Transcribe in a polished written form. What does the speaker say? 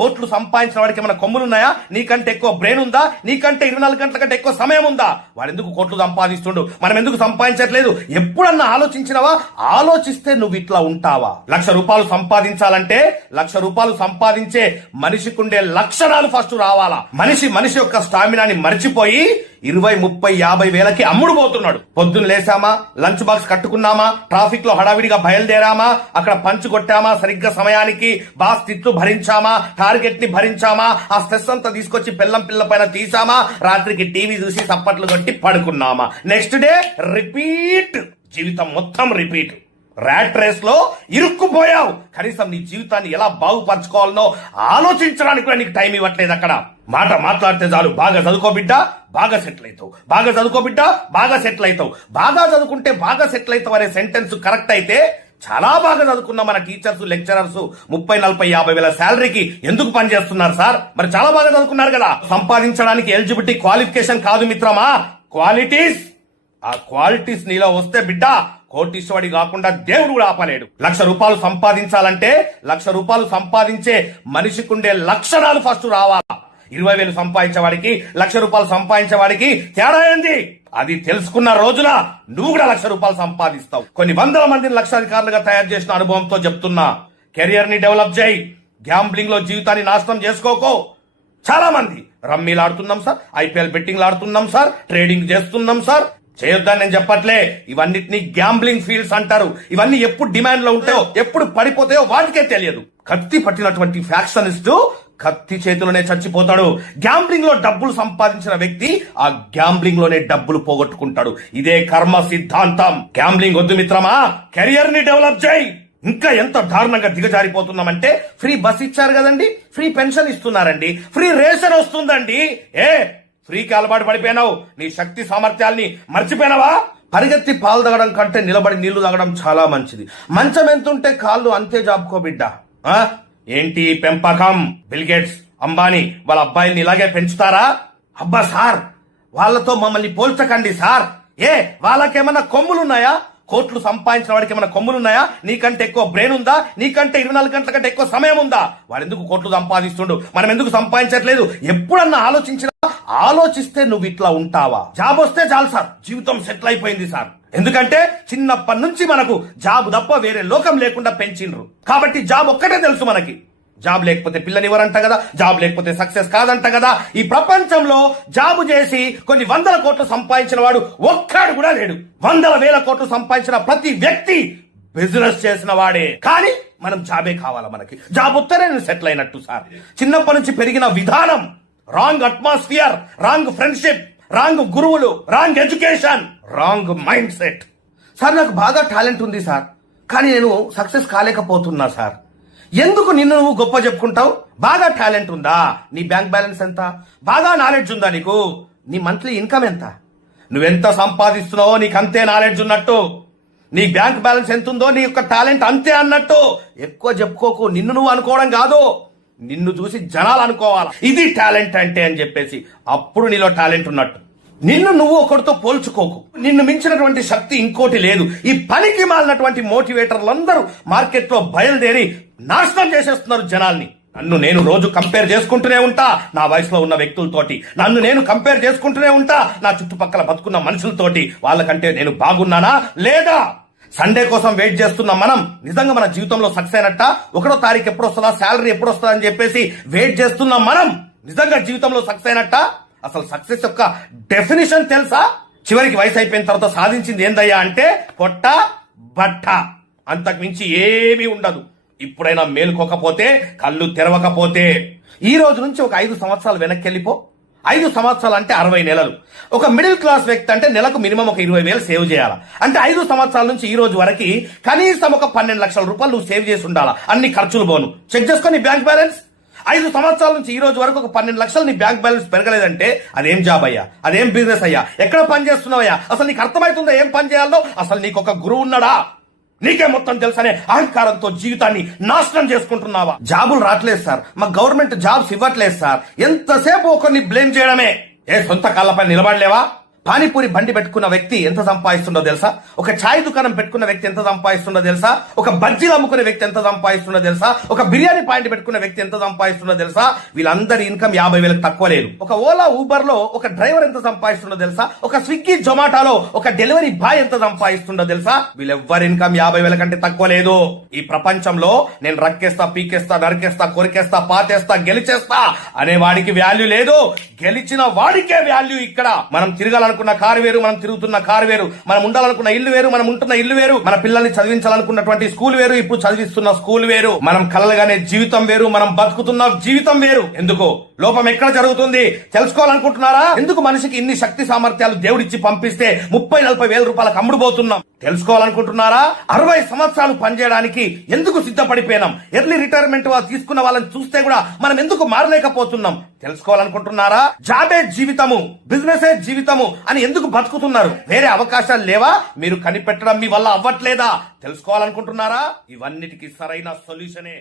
కోట్లు సంపాదించిన వాడికి ఏమైనా కొమ్ములున్నాయా? నీకంటే ఎక్కువ బ్రెయిన్ ఉందా? నీకంటే 24 గంటల కంటే ఎక్కువ సమయం ఉందా? వాడు ఎందుకు కోట్లు సంపాదిస్తుండు, మనం ఎందుకు సంపాదించట్లేదు? ఎప్పుడన్నా ఆలోచించినవా? ఆలోచిస్తే నువ్వు ఇట్లా ఉంటావా? 1,00,000 రూపాయలు సంపాదించాలంటే 1,00,000 రూపాయలు సంపాదించే మనిషికుండే లక్షణాలు ఫస్ట్ రావాలా. మనిషి యొక్క స్టామినాని మర్చిపోయి 20, 30, 50 వేలకి అమ్ముడు పోతున్నాడు. పొద్దున్న లేసామా, లంచ్ బాక్స్ కట్టుకున్నామా, ట్రాఫిక్ లో హడావిడిగా బయలుదేరామా, అక్కడ పంచు కొట్టామా, సరిగ్గా సమయానికి బాస్ తిట్లు భరించామా, టార్గెట్ ని భరించామా, ఆ స్ట్రెస్ అంతా తీసుకొచ్చి పిల్ల పైన తీసామా, రాత్రికి టీవీ చూసి సప్పట్లు కొట్టి పడుకున్నామా, నెక్స్ట్ డే రిపీట్. జీవితం మొత్తం రిపీట్. ర్యాట్ రేస్ లో ఇరుక్కుపోయావు. కనీసం నీ జీవితాన్ని ఎలా బాగుపరచుకోవాలనో ఆలోచించడానికి కూడా నీకు టైం ఇవ్వట్లేదు. అక్కడ మాట మాట్లాడితే చాలు, బాగా చదువుకో బిడ్డ, బాగా సెటిల్ అవుతావు, బాగా చదువుకో బిడ్డ, బాగా సెటిల్ అవుతావు, బాగా చదువుకుంటే బాగా సెటిల్ అవుతావు అనే సెంటెన్స్ కరెక్ట్ అయితే చాలా బాగా చదువుకున్న మన టీచర్స్, లెక్చరర్స్ 30, 40, 50 వేల శాలరీకి ఎందుకు పనిచేస్తున్నారు సార్? మరి చాలా బాగా చదువుకున్నారు కదా. సంపాదించడానికి ఎలిజిబిలిటీ క్వాలిఫికేషన్ కాదు మిత్రమా, క్వాలిటీస్. ఆ క్వాలిటీస్ నీలో వస్తే బిడ్డ కోటీశ్వడి కాకుండా దేవుడు కూడా ఆపలేడు. 1,00,000 రూపాయలు సంపాదించాలంటే 1,00,000 రూపాయలు సంపాదించే మనిషికుండే లక్షణాలు ఫస్ట్ రావాలా. 20,000 సంపాదించేవాడికి 1,00,000 రూపాయలు సంపాదించేవాడికి తేడా ఏంది? అది తెలుసుకున్న రోజున నువ్వు కూడా 1,00,000 రూపాయలు సంపాదిస్తావు. కొన్ని వందల మందిని లక్షాధికారులుగా తయారు చేసిన అనుభవంతో చెప్తున్నా, కెరియర్ ని డెవలప్ చేయి. గ్యాంబ్లింగ్ లో జీవితాన్ని నాశనం చేసుకోకో. చాలా మంది రమ్మీలు ఆడుతున్నాం సార్, ఐపీఎల్ బెట్టింగ్లు ఆడుతున్నాం సార్, ట్రేడింగ్ చేస్తున్నాం సార్. చేయొద్దని నేను చెప్పట్లే, ఇవన్నిటిని గ్యాంబ్లింగ్ ఫీల్డ్స్ అంటారు. ఇవన్నీ ఎప్పుడు డిమాండ్ లో ఉంటాయో, ఎప్పుడు పడిపోతాయో వాటికే తెలియదు. కత్తి పట్టినటువంటి ఫ్యాక్షనిస్ట్ కత్తి చేతిలోనే చచ్చిపోతాడు. గ్యాంబ్లింగ్ లో డబ్బులు సంపాదించిన వ్యక్తి ఆ గ్యాంబ్లింగ్ లోనే డబ్బులు పోగొట్టుకుంటాడు. ఇదే కర్మ సిద్ధాంతం. గ్యాంబ్లింగ్ వద్దు మిత్రమా, కెరియర్ ని డెవలప్ చేయి. ఇంకా ఎంత దారుణంగా దిగజారిపోతున్నామంటే, ఫ్రీ బస్ ఇచ్చారు కదండి, ఫ్రీ పెన్షన్ ఇస్తున్నారండి, ఫ్రీ రేషన్ వస్తుందండి. ఫ్రీకి అలవాటు పడిపోయినావు. నీ శక్తి సామర్థ్యాల్ని మర్చిపోయినావా? పరిగెత్తి పాలు తాగడం కంటే నిలబడి నీళ్లు తాగడం చాలా మంచిది. మంచం ఎంతుంటే కాళ్ళు అంతే జాపుకో బిడ్డ. ఏంటి పెంపకం? బిల్ గేట్స్, అంబానీ వాళ్ళ అబ్బాయిల్ని ఇలాగే పెంచుతారా? అబ్బా సార్, వాళ్ళతో మమ్మల్ని పోల్చకండి సార్. వాళ్ళకేమన్నా కొమ్ములున్నాయా? కోట్లు సంపాదించిన వాడికి ఏమైనా కొమ్ములున్నాయా? నీకంటే ఎక్కువ బ్రెయిన్ ఉందా? నీకంటే 24 గంటల కంటే ఎక్కువ సమయం ఉందా? వాడు ఎందుకు కోట్లు సంపాదిస్తుండు, మనం ఎందుకు సంపాదించట్లేదు? ఎప్పుడన్నా ఆలోచిస్తే నువ్వు ఇట్లా ఉంటావా? జాబ్ వస్తే చాలు సార్, జీవితం సెటిల్ అయిపోయింది సార్. ఎందుకంటే చిన్నప్పటి నుంచి మనకు జాబ్ తప్ప వేరే లోకం లేకుండా పెంచిండ్రు. కాబట్టి జాబ్ ఒక్కటే తెలుసు మనకి. జాబ్ లేకపోతే పిల్లనివ్వరంట కదా, జాబ్ లేకపోతే సక్సెస్ కాదంట కదా. ఈ ప్రపంచంలో జాబు చేసి కొన్ని 100 కోట్లు సంపాదించిన వాడు ఒక్కడు కూడా లేడు. 100,000 కోట్లు సంపాదించిన ప్రతి వ్యక్తి బిజినెస్ చేసిన వాడే. కానీ మనం జాబే కావాలా? మనకి జాబ్ వస్తేనే నేను సెటిల్ అయినట్టు సార్. చిన్నప్పటి నుంచి పెరిగిన విధానం, wrong atmosphere, wrong friendship, wrong గురువులు, wrong education, wrong mind set. Sir నాకు బాగా టాలెంట్ ఉంది సార్, కానీ నేను సక్సెస్ కాలేకపోతున్నా సార్. ఎందుకు నిన్ను నువ్వు గొప్ప చెప్పుకుంటావు? బాగా టాలెంట్ ఉందా? నీ బ్యాంక్ బ్యాలెన్స్ ఎంత? బాగా నాలెడ్జ్ ఉందా నీకు? నీ మంత్లీ ఇన్కమ్ ఎంత? నువ్వెంత సంపాదిస్తున్నావో నీకు అంతే నాలెడ్జ్ ఉన్నట్టు. నీ బ్యాంక్ బ్యాలెన్స్ ఎంత ఉందో నీ యొక్క టాలెంట్ అంతే అన్నట్టు. ఎక్కువ చెప్పుకోకు. నిన్ను నువ్వు అనుకోవడం కాదు, నిన్ను చూసి జనాలు అనుకోవాలా ఇది టాలెంట్ అంటే అని చెప్పేసి. అప్పుడు నీలో టాలెంట్ ఉన్నట్టు. నిన్ను నువ్వు ఒకరితో పోల్చుకోకు. నిన్ను మించినటువంటి శక్తి ఇంకోటి లేదు. ఈ పనికి మాలినటువంటి మోటివేటర్లందరూ మార్కెట్ లో బయలుదేరి నాశనం చేసేస్తున్నారు జనాల్ని. నన్ను నేను రోజు కంపేర్ చేసుకుంటూనే ఉంటా నా వయసులో ఉన్న వ్యక్తులతోటి. నన్ను నేను కంపేర్ చేసుకుంటూనే ఉంటా నా చుట్టుపక్కల బతుకున్న మనుషులతోటి. వాళ్ళకంటే నేను బాగున్నానా లేదా? సండే కోసం వెయిట్ చేస్తున్న మనం నిజంగా మన జీవితంలో సక్సెస్ అయినట్ట? 1వ తారీఖు ఎప్పుడు వస్తుందా, శాలరీ ఎప్పుడు వస్తుందా అని చెప్పేసి వెయిట్ చేస్తున్న మనం నిజంగా జీవితంలో సక్సెస్ అయినట్ట? అసలు సక్సెస్ యొక్క డెఫినేషన్ తెలుసా? చివరికి వయసు అయిపోయిన తర్వాత సాధించింది ఏందయ్యా అంటే పొట్ట బట్ట, అంతకు మించి ఏమీ ఉండదు. ఇప్పుడైనా మేలుకోకపోతే, కళ్ళు తెరవకపోతే, ఈ రోజు నుంచి ఒక 5 సంవత్సరాలు వెనక్కి వెళ్ళిపో. 5 సంవత్సరాలు అంటే 60 నెలలు. ఒక మిడిల్ క్లాస్ వ్యక్తి అంటే నెలకు మినిమం ఒక 20,000 సేవ్ చేయాలా. అంటే 5 సంవత్సరాల నుంచి ఈ రోజు వరకు కనీసం ఒక 12 లక్షల రూపాయలు నువ్వు సేవ్ చేసి ఉండాలా. అన్ని ఖర్చులు పోను. చెక్ చేసుకొని బ్యాంక్ బ్యాలెన్స్. 5 సంవత్సరాల నుంచి ఈ రోజు వరకు ఒక 12 లక్షలు నీ బ్యాంక్ బ్యాలెన్స్ పెరగలేదంటే అదేం జాబ్ అయ్యా? అదేం బిజినెస్ అయ్యా? ఎక్కడ పని చేస్తున్నావయ్యా? అసలు నీకు అర్థమవుతుందా ఏం పని చేయాలో? అసలు నీకు ఒక గురువు ఉన్నాడా? నీకే మొత్తం తెలుసనే అహంకారంతో జీవితాన్ని నాశనం చేసుకుంటున్నావా? జాబులు రావట్లేదు సార్, మా గవర్నమెంట్ జాబ్స్ ఇవ్వట్లేదు సార్. ఎంతసేపు ఒకరిని బ్లేమ్ చేయడమే. సొంత కాళ్ళపై నిలబడలేవా? పానీపూరి బండి పెట్టుకున్న వ్యక్తి ఎంత సంపాదిస్తుండో తెలుసా? ఒక ఛాయ్ దుకాణం పెట్టుకున్న వ్యక్తి ఎంత సంపాదిస్తుండో తెలుసా? ఒక బజ్జీలు అమ్ముకునే వ్యక్తి ఎంత సంపాదిస్తుండో తెలుసా? ఒక బిర్యానీ పాయింట్ పెట్టుకున్న వ్యక్తి ఎంత సంపాదిస్తుండో తెలుసా? వీళ్ళందరి ఇన్కమ్ 50,000 తక్కువ లేదు. ఒక ఓలా ఊబర్ లో ఒక డ్రైవర్ ఎంత సంపాదిస్తుండో తెలుసా? ఒక స్విగ్గీ జొమాటోలో ఒక డెలివరీ బాయ్ ఎంత సంపాదిస్తుండో తెలుసా? వీళ్ళెవ్వరి ఇన్కమ్ 50,000 కంటే తక్కువ లేదు. ఈ ప్రపంచంలో నేను రక్కేస్తా, పీకేస్తా, నరికేస్తా, కొరికేస్తా, పాతేస్తా, గెలిచేస్తా అనే వాడికి వాల్యూ లేదు. గెలిచిన వాడికే వాల్యూ. ఇక్కడ మనం తిరగాలనుకున్న కారు వేరు, మనం తిరుగుతున్న కారు వేరు, మనం ఉండాలనుకున్న ఇల్లు వేరు, మనం ఉంటున్న ఇల్లు వేరు, మన పిల్లల్ని చదివించాలనుకున్నటువంటి స్కూల్ వేరు, ఇప్పుడు చదివిస్తున్న స్కూల్ వేరు, మనం కలలుగానే జీవితం వేరు, మనం బతుకుతున్న జీవితం వేరు. ఎందుకు లోపం ఎక్కడ జరుగుతుంది తెలుసుకోవాలనుకుంటున్నారా? ఎందుకు మనిషికి ఇన్ని శక్తి సామర్థ్యాలు దేవుడిచ్చి పంపిస్తే 30-40 వేల రూపాయలకు అమ్ముడుపోతున్నాం తెలుసుకోవాలనుకుంటున్నారా? 60 సంవత్సరాలు పనిచేయడానికి ఎందుకు సిద్ధపడిపోయినాం? ఎర్లీ రిటైర్మెంట్ తీసుకున్న వాళ్ళని చూస్తే కూడా మనం ఎందుకు మారలేకపోతున్నాం తెలుసుకోవాలనుకుంటున్నారా? జాబే జీవితము, బిజినెసే జీవితము అని ఎందుకు బతుకుతున్నారు? వేరే అవకాశాలు లేవా? మీరు కనిపెట్టడం మీ వల్ల అవ్వట్లేదా తెలుసుకోవాలనుకుంటున్నారా? ఇవన్నిటికీ సరైన సొల్యూషనే